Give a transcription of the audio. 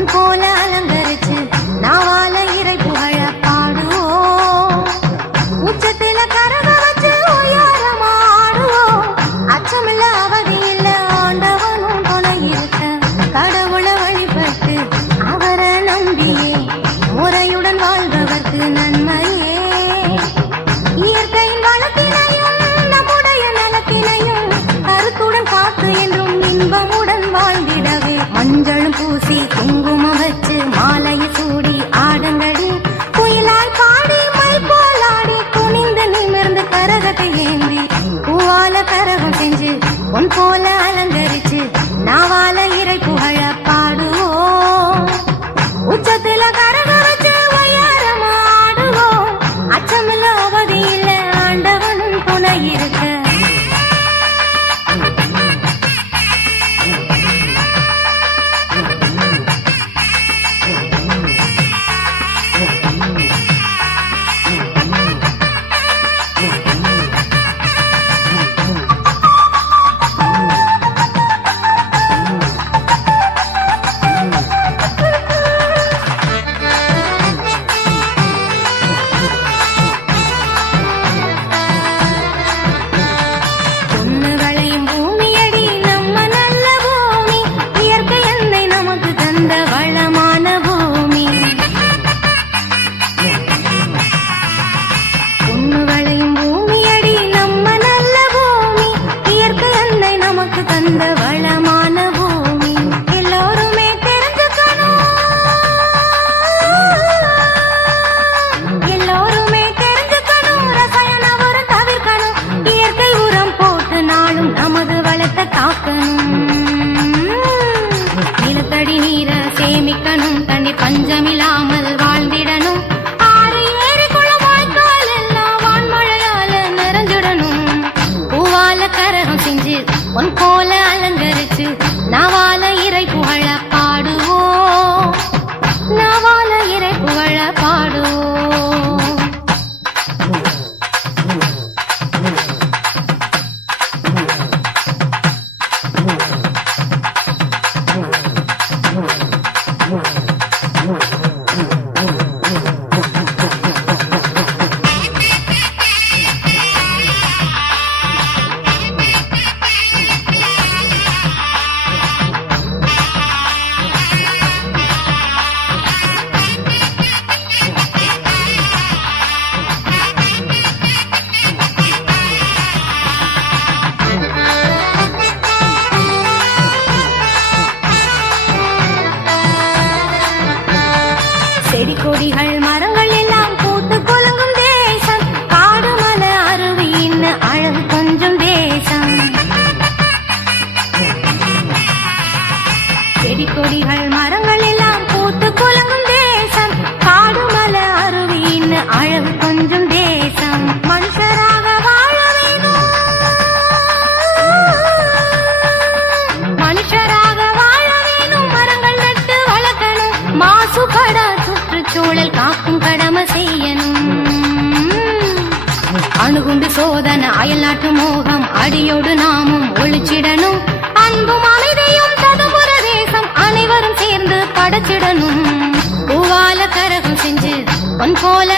பொன் போல அலங்கரிச்சு நாவால இறை புகழ பாடுவோம். உச்சத்தில கரக வச்சு உயரமாடுவோம். அச்சமில்ல அவதியில்ல ஆண்டவனும் துணை இருக்க கடவுளை வழிபட்டு அவரை நம்பியே முறையுடன் வாழ்பவர்க்கு நன்மையே. இயற்கையின் வளத்தினையும் நம்முடைய நலத்தினையும் கருத்துடன் காத்து என்றும் இன்பமுடன் வாழ்ந்திடவே மஞ்சளும் பூசி குங்குமம் வச்சு மாலையை சூடி ஆடுங்கடி. குயிலாய் பாடி மயில் போலாடி குனிந்து நிமிர்ந்து கரகத்தை ஏந்தி பூவால கரகம் செஞ்சு பொன் போல அலங்கரிச்சு நாவால இறை புகழ பாடுவோம். உச்சத்தில கரக வச்சு உயரமாடுவோம். அச்சமில்ல அவதியில்ல ஆண்டவனும் துணை இருக்க. நிலத்தடி நீரை சேமிக்கணும், தண்ணி பஞ்சமில்லாமல் வாழ்ந்திடணும். ஆறு ஏரி குளம் வாய்க்கால் எல்லாம் வான்மழையால நிறைஞ்சிடணும். பூவால கரகம் செஞ்சு பொன் போல அலங்கரிச்சு நாவால இறை புகழ பாடுவோம். நாவால இறை புகழ பாடுவோம். செடி கொடிகள் மரங்கள் எல்லாம் பூத்து குலுங்கும் தேசம். காடு மலை அருவியின் அழகு கொஞ்சம் தேசம். செடி கொடிகள் மரங்கள் எல்லாம் பூத்து குலுங்கும் தேசம். காடு மலை அருவியின் அழகு கொஞ்சம் தேசம். மனுஷராக வாழ வேணும், மனுஷராக வாழ வேணும். மரங்கள் நட்டு வளர்க்கணும். மாசுபடா சுற்றுச்சூழல் காக்கும் கடமை செய்யணும். அணுகுண்டு சோதனை அயல்நாட்டு மோகம் அடியோடு நாமும் ஒழிச்சிடணும். அன்பும் அமைதியும் ததுபுர தேசம் அனைவரும் சேர்ந்து படைச்சிடணும். பூவால கரகம் செஞ்சு பொன் போல